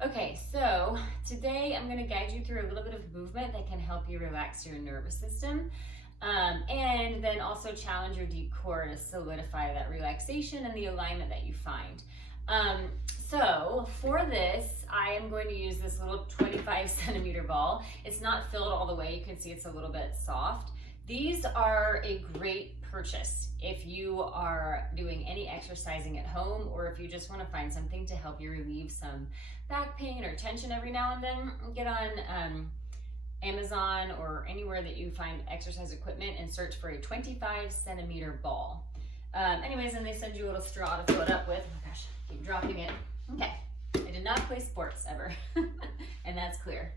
Okay, so today I'm going to guide you through a little bit of movement that can help you relax your nervous system, and then also challenge your deep core to solidify that relaxation and the alignment that you find. So for this, I am going to use this little 25 centimeter ball. It's not filled all the way. You can see it's a little bit soft. These are a great purchase if you are doing any exercising at home, or if you just want to find something to help you relieve some back pain or tension every now and then. Get on Amazon or anywhere that you find exercise equipment and search for a 25 centimeter ball. Anyways, and they send you a little straw to fill it up with. Oh my gosh, I keep dropping it. Okay, I did not play sports ever, and that's clear.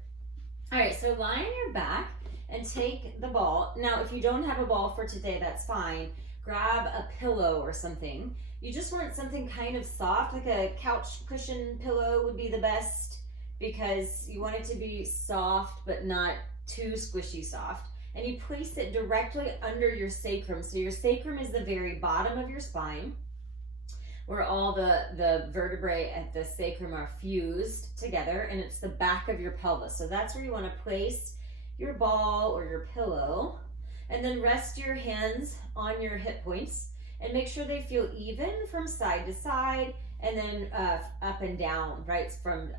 All right, so lie on your back and take the ball. Now, if you don't have a ball for today, that's fine. Grab a pillow or something. You just want something kind of soft, like a couch cushion pillow would be the best, because you want it to be soft but not too squishy soft. And you place it directly under your sacrum. So your sacrum is the very bottom of your spine, where all the vertebrae at the sacrum are fused together, and it's the back of your pelvis. So that's where you want to place your ball or your pillow. And then rest your hands on your hip points and make sure they feel even from side to side, and then up and down, right, from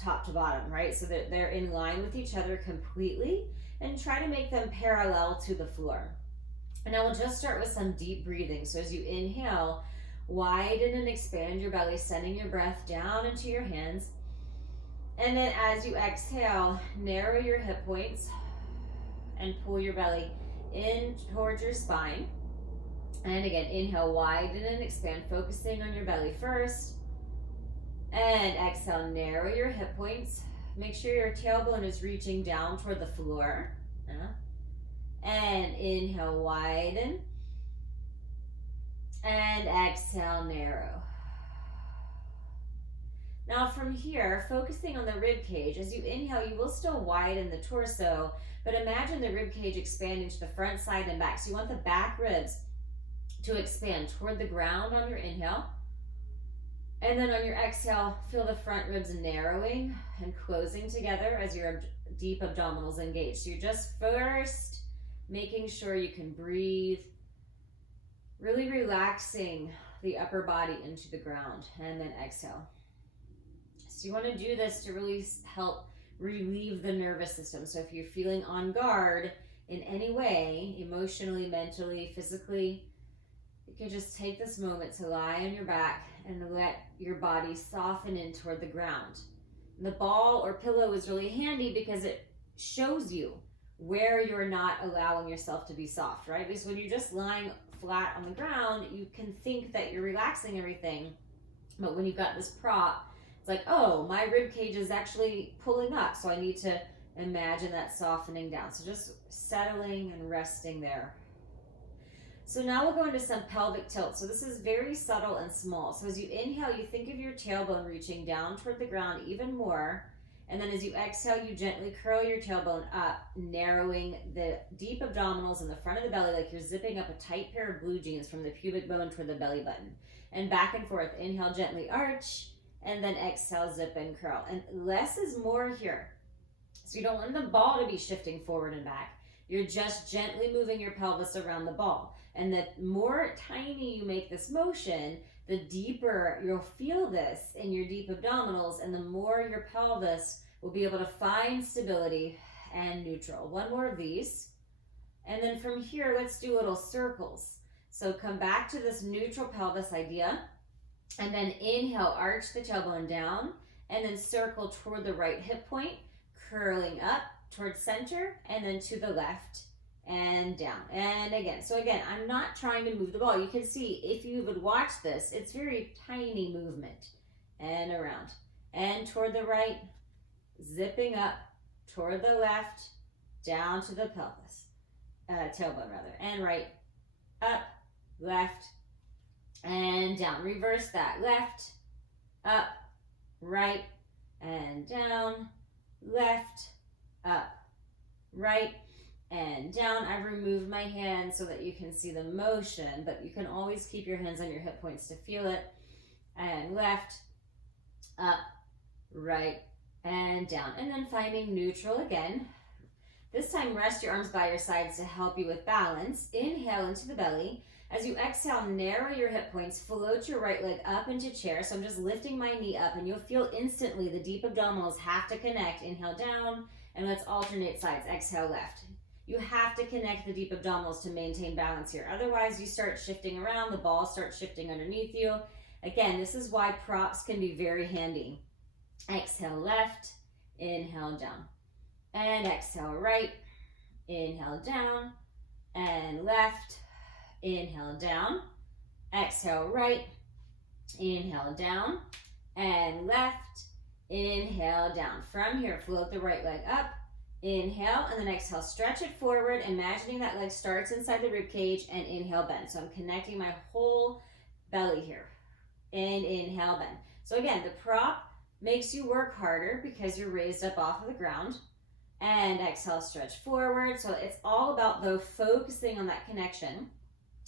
top to bottom, right? So that they're in line with each other completely, and try to make them parallel to the floor. And I will just start with some deep breathing. So as you inhale, widen and expand your belly, sending your breath down into your hands. And then as you exhale, narrow your hip points and pull your belly in towards your spine. And again, inhale, widen and expand, focusing on your belly first. And exhale, narrow your hip points. Make sure your tailbone is reaching down toward the floor. And inhale, widen. And exhale, narrow. Now from here, focusing on the rib cage, as you inhale, you will still widen the torso, but imagine the rib cage expanding to the front, side, and back. So you want the back ribs to expand toward the ground on your inhale. And then on your exhale, feel the front ribs narrowing and closing together as your deep abdominals engage. So you're just first making sure you can breathe, really relaxing the upper body into the ground, and then exhale. So you want to do this to really help relieve the nervous system. So if you're feeling on guard in any way, emotionally, mentally, physically, you can just take this moment to lie on your back and let your body soften in toward the ground. The ball or pillow is really handy because it shows you where you're not allowing yourself to be soft, right? Because when you're just lying flat on the ground, you can think that you're relaxing everything. But when you've got this prop, it's like, oh, my rib cage is actually pulling up, so I need to imagine that softening down. So just settling and resting there. So now we'll go into some pelvic tilt. So this is very subtle and small. So as you inhale, you think of your tailbone reaching down toward the ground even more. And then as you exhale, you gently curl your tailbone up, narrowing the deep abdominals in the front of the belly like you're zipping up a tight pair of blue jeans from the pubic bone toward the belly button. And back and forth. Inhale, gently arch, and then exhale, zip and curl. And less is more here. So you don't want the ball to be shifting forward and back. You're just gently moving your pelvis around the ball. And the more tiny you make this motion, the deeper you'll feel this in your deep abdominals, and the more your pelvis will be able to find stability and neutral. One more of these. And then from here, let's do little circles. So come back to this neutral pelvis idea. And then inhale, arch the tailbone down, and then circle toward the right hip point, curling up towards center, and then to the left and down. And again, so again, I'm not trying to move the ball. You can see if you would watch this, it's very tiny movement. And around and toward the right, zipping up toward the left, down to the pelvis, tailbone rather, and right, up, left, and down. Reverse that. Left, up, right, and down. Left, up, right, and down. I've removed my hands so that you can see the motion, but you can always keep your hands on your hip points to feel it. And left, up, right, and down. And then finding neutral again. This time, rest your arms by your sides to help you with balance. Inhale into the belly. As you exhale, narrow your hip points, float your right leg up into chair. So I'm just lifting my knee up, and you'll feel instantly the deep abdominals have to connect. Inhale down, and let's alternate sides. Exhale left. You have to connect the deep abdominals to maintain balance here. Otherwise, you start shifting around, the ball starts shifting underneath you. Again, this is why props can be very handy. Exhale left, inhale down. And exhale right, inhale down, and left, inhale down, exhale right, inhale down, and left, inhale down. From here, float the right leg up, inhale, and then exhale, stretch it forward, imagining that leg starts inside the rib cage, and inhale, bend. So I'm connecting my whole belly here, and inhale, bend. So again, the prop makes you work harder because you're raised up off of the ground. And exhale, stretch forward. So it's all about though focusing on that connection,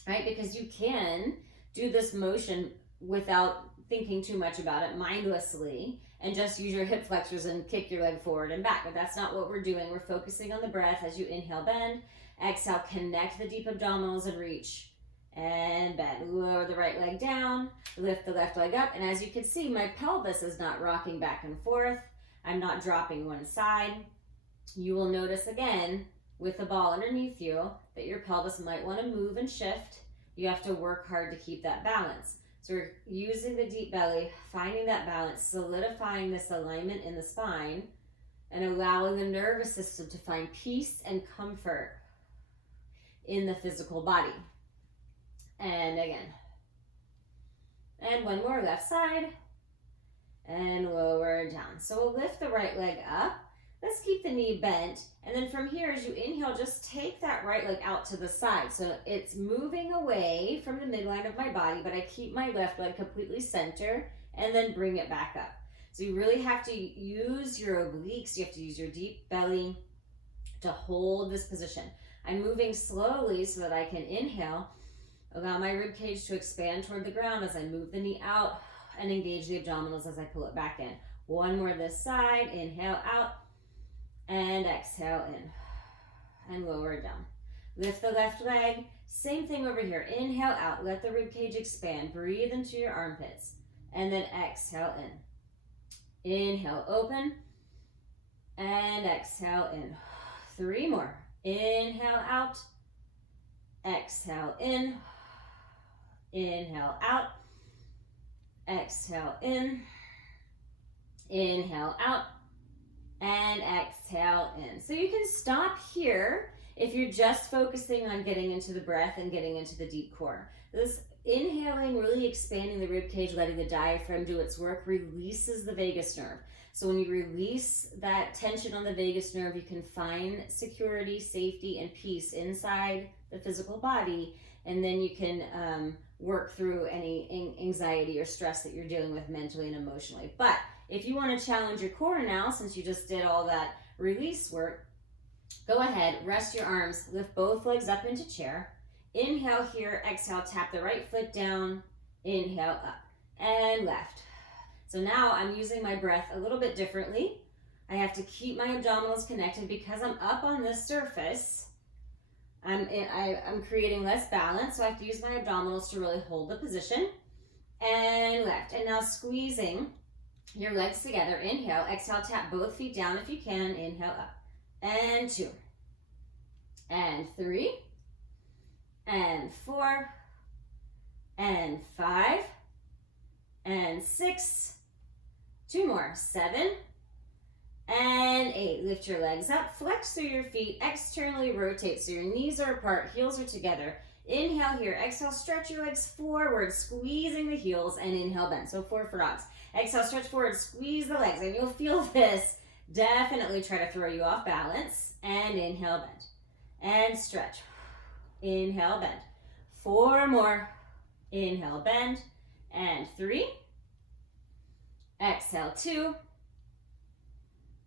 right? Because you can do this motion without thinking too much about it mindlessly and just use your hip flexors and kick your leg forward and back. But that's not what we're doing. We're focusing on the breath as you inhale, bend. Exhale, connect the deep abdominals and reach. And bend. Lower the right leg down. Lift the left leg up. And as you can see, my pelvis is not rocking back and forth. I'm not dropping one side. You will notice again with the ball underneath you that your pelvis might want to move and shift. You have to work hard to keep that balance. So we're using the deep belly, finding that balance, solidifying this alignment in the spine, and allowing the nervous system to find peace and comfort in the physical body. And again. And one more, left side. And lower down. So we'll lift the right leg up. Let's keep the knee bent, and then from here, as you inhale, just take that right leg out to the side. So it's moving away from the midline of my body, but I keep my left leg completely center, and then bring it back up. So you really have to use your obliques, you have to use your deep belly to hold this position. I'm moving slowly so that I can inhale, allow my rib cage to expand toward the ground as I move the knee out, and engage the abdominals as I pull it back in. One more this side, inhale out, and exhale in, and lower down. Lift the left leg, same thing over here. Inhale out, let the rib cage expand. Breathe into your armpits, and then exhale in. Inhale, open, and exhale in. 3 more. Inhale out, exhale in, inhale out, exhale in, inhale out, and exhale in. So you can stop here if you're just focusing on getting into the breath and getting into the deep core. This inhaling, really expanding the rib cage, letting the diaphragm do its work, releases the vagus nerve. So when you release that tension on the vagus nerve, you can find security, safety, and peace inside the physical body, and then you can work through any anxiety or stress that you're dealing with mentally and emotionally. But if you want to challenge your core now, since you just did all that release work, go ahead, rest your arms, lift both legs up into chair. Inhale here, exhale, tap the right foot down, inhale up, and left. So now I'm using my breath a little bit differently. I have to keep my abdominals connected because I'm up on this surface. I'm creating less balance, so I have to use my abdominals to really hold the position. And left. And now squeezing your legs together. Inhale, exhale, tap both feet down if you can. Inhale up. And 2. And 3. And 4. And 5. And 6. 2 more. 7. And 8. Lift your legs up, flex through your feet, externally rotate so your knees are apart, heels are together. Inhale here, exhale, stretch your legs forward, squeezing the heels, and inhale, bend. So 4 for dogs. Exhale, stretch forward, squeeze the legs, and you'll feel this definitely try to throw you off balance. And inhale, bend. And stretch. Inhale, bend. 4 more. Inhale, bend. And 3. Exhale, 2.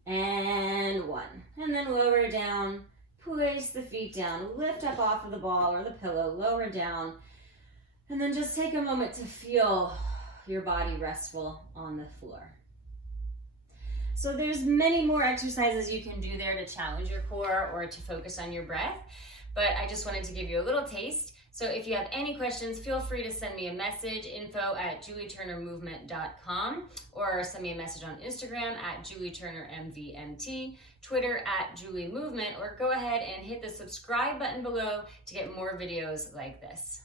And 1. And then lower down, place the feet down, lift up off of the ball or the pillow, lower down, and then just take a moment to feel your body restful on the floor. So there's many more exercises you can do there to challenge your core or to focus on your breath, but I just wanted to give you a little taste. So if you have any questions, feel free to send me a message, info@julieturnermovement.com, or send me a message on Instagram @julieturnermvmt, Twitter @juliemovement, or go ahead and hit the subscribe button below to get more videos like this.